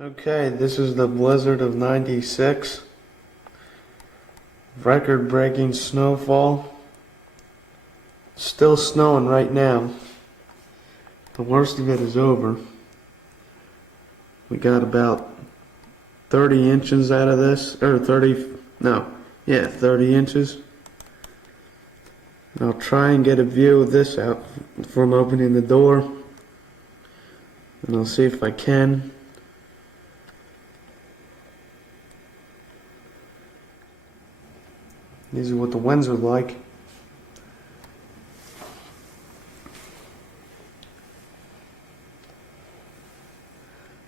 Okay, this is the blizzard of '96. Record-breaking snowfall. Still snowing right now. The worst of it is over. We got about 30 inches out of this, or 30 inches. And I'll try and get a view of this out from opening the door. And I'll see if I can. These are what the winds are like.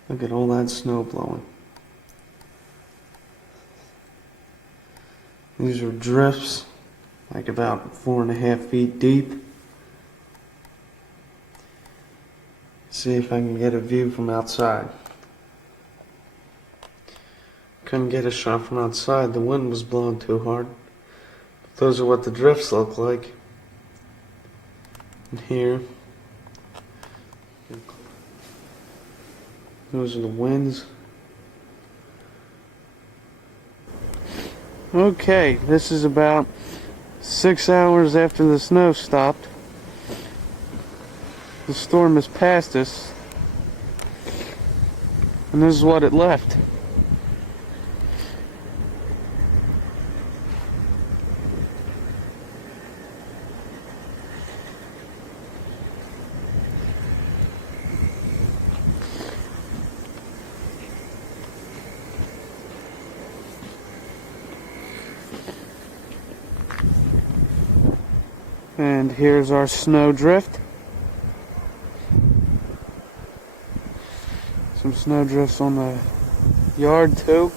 Look at all that snow blowing. These are drifts, like about 4.5 feet deep. See if I can get a view from outside. Couldn't get a shot from outside, the wind was blowing too hard. Those are what the drifts look like. And here. Those are the winds. Okay, this is about 6 hours after the snow stopped. The storm has passed us. And this is what it left. And here's our snow drift. Some snow drifts on the yard too.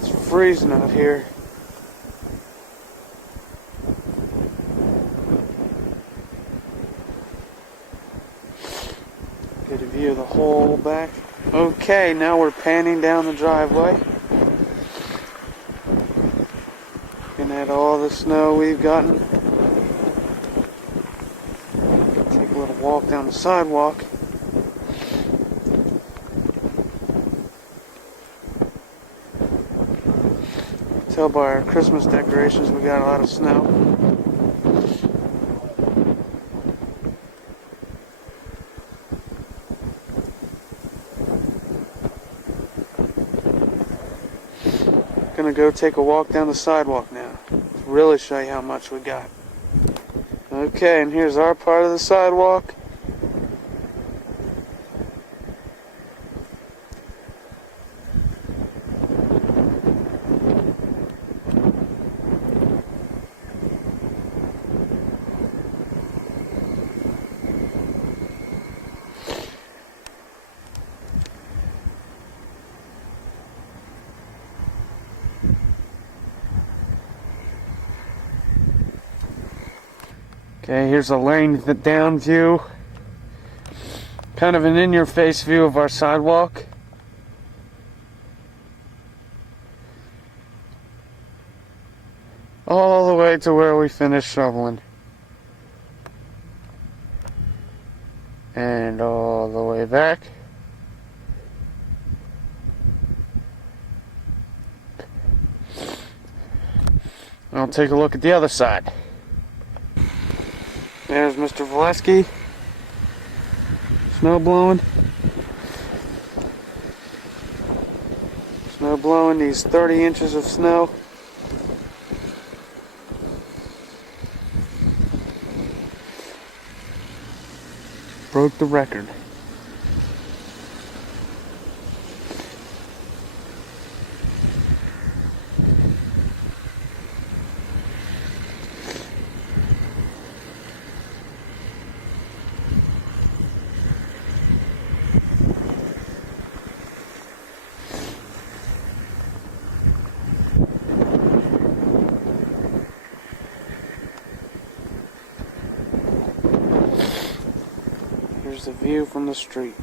It's freezing out here. Get a view of the whole back. Okay, now we're panning down the driveway. Looking at all the snow we've gotten. Take a little walk down the sidewalk. Tell by our Christmas decorations we got a lot of snow. Gonna go take a walk down the sidewalk now. Really show you how much we got. Okay, and here's our part of the sidewalk. Okay, here's a laying down view. Kind of an in-your-face view of our sidewalk. All the way to where we finished shoveling. And all the way back. I'll take a look at the other side. There's Mr. Valesky. Snow blowing. Snow blowing these 30 inches of snow. Broke the record. Here's the view from the street.